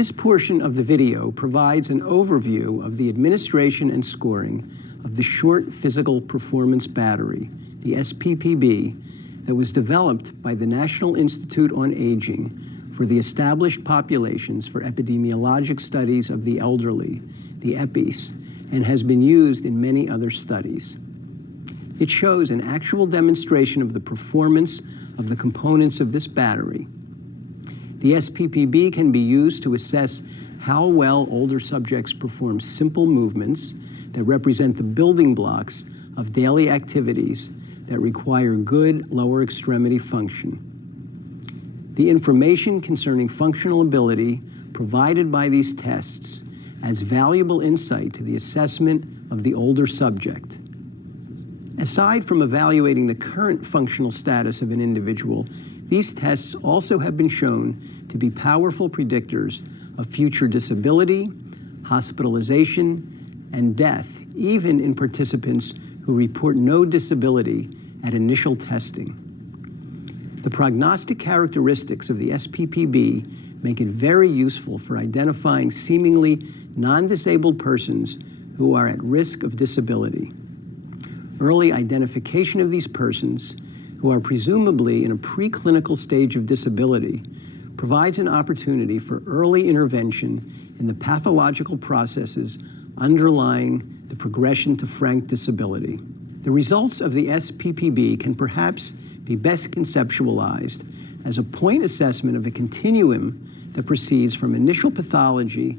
This portion of the video provides an overview of the administration and scoring of the Short Physical Performance Battery, the SPPB, that was developed by the National Institute on Aging for the Established Populations for Epidemiologic Studies of the Elderly, the EPIS, and has been used in many other studies. It shows an actual demonstration of the performance of the components of this battery. The SPPB can be used to assess how well older subjects perform simple movements that represent the building blocks of daily activities that require good lower extremity function. The information concerning functional ability provided by these tests adds valuable insight to the assessment of the older subject. Aside from evaluating the current functional status of an individual, these tests also have been shown to be powerful predictors of future disability, hospitalization, and death, even in participants who report no disability at initial testing. The prognostic characteristics of the SPPB make it very useful for identifying seemingly non-disabled persons who are at risk of disability. Early identification of these persons, who are presumably in a preclinical stage of disability, provides an opportunity for early intervention in the pathological processes underlying the progression to frank disability. The results of the SPPB can perhaps be best conceptualized as a point assessment of a continuum that proceeds from initial pathology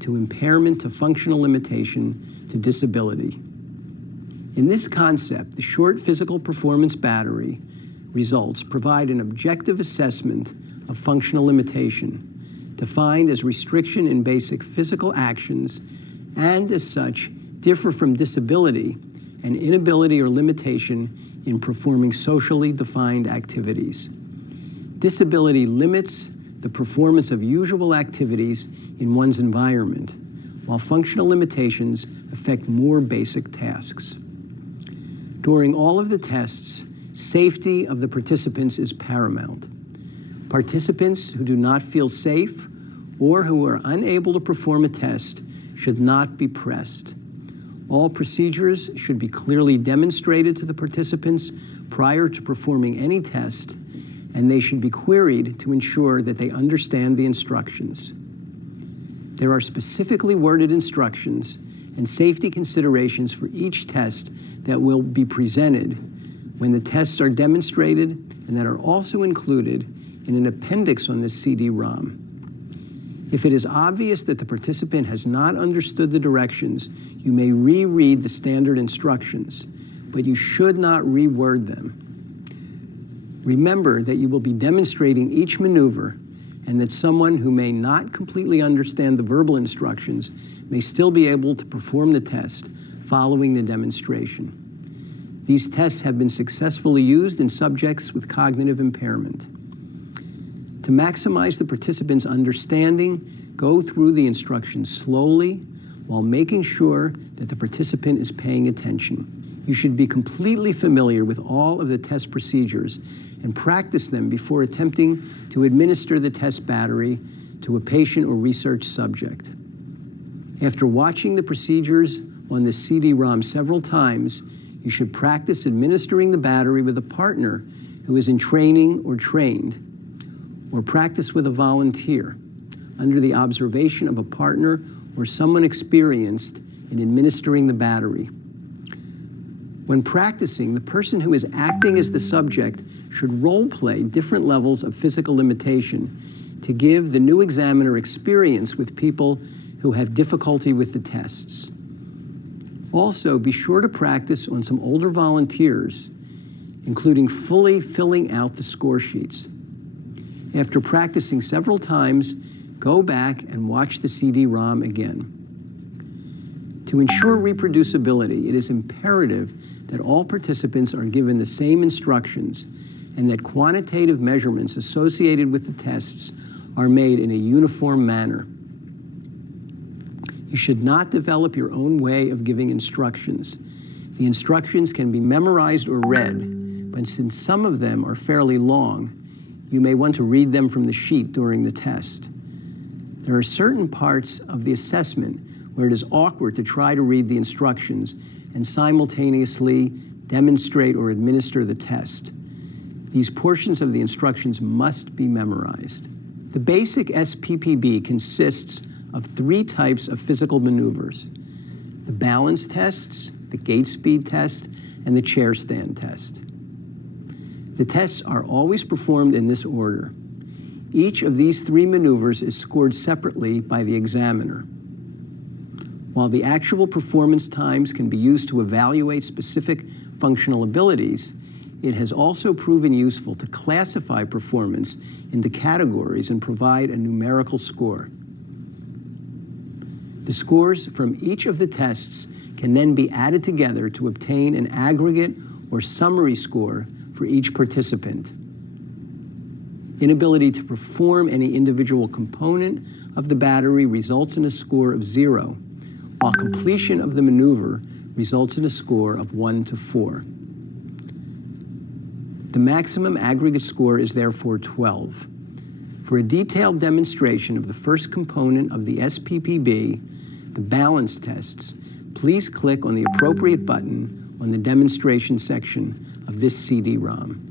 to impairment to functional limitation to disability. In this concept, the Short Physical Performance Battery results provide an objective assessment of functional limitation, defined as restriction in basic physical actions, and as such differ from disability and inability or limitation in performing socially defined activities. Disability limits the performance of usual activities in one's environment, while functional limitations affect more basic tasks. During all of the tests, safety of the participants is paramount. Participants who do not feel safe or who are unable to perform a test should not be pressed. All procedures should be clearly demonstrated to the participants prior to performing any test, and they should be queried to ensure that they understand the instructions. There are specifically worded instructions and safety considerations for each test that will be presented when the tests are demonstrated, and that are also included in an appendix on this CD-ROM. If it is obvious that the participant has not understood the directions, you may reread the standard instructions, but you should not reword them. Remember that you will be demonstrating each maneuver, and that someone who may not completely understand the verbal instructions may still be able to perform the test following the demonstration. These tests have been successfully used in subjects with cognitive impairment. To maximize the participant's understanding, go through the instructions slowly while making sure that the participant is paying attention. You should be completely familiar with all of the test procedures and practice them before attempting to administer the test battery to a patient or research subject. After watching the procedures on the CD-ROM several times, you should practice administering the battery with a partner who is in training or trained, or practice with a volunteer under the observation of a partner or someone experienced in administering the battery. When practicing, the person who is acting as the subject should role-play different levels of physical limitation to give the new examiner experience with people who have difficulty with the tests. Also, be sure to practice on some older volunteers, including fully filling out the score sheets. After practicing several times, go back and watch the CD-ROM again. To ensure reproducibility, it is imperative that all participants are given the same instructions and that quantitative measurements associated with the tests are made in a uniform manner. You should not develop your own way of giving instructions. The instructions can be memorized or read, but since some of them are fairly long, you may want to read them from the sheet during the test. There are certain parts of the assessment where it is awkward to try to read the instructions and simultaneously demonstrate or administer the test. These portions of the instructions must be memorized. The basic SPPB consists of 3 types of physical maneuvers: the balance tests, the gait speed test, and the chair stand test. The tests are always performed in this order. Each of these 3 maneuvers is scored separately by the examiner. While the actual performance times can be used to evaluate specific functional abilities, it has also proven useful to classify performance into categories and provide a numerical score. The scores from each of the tests can then be added together to obtain an aggregate or summary score for each participant. Inability to perform any individual component of the battery results in a score of 0, while completion of the maneuver results in a score of 1 to 4. The maximum aggregate score is therefore 12. For a detailed demonstration of the first component of the SPPB, the balance tests, please click on the appropriate button on the demonstration section of this CD-ROM.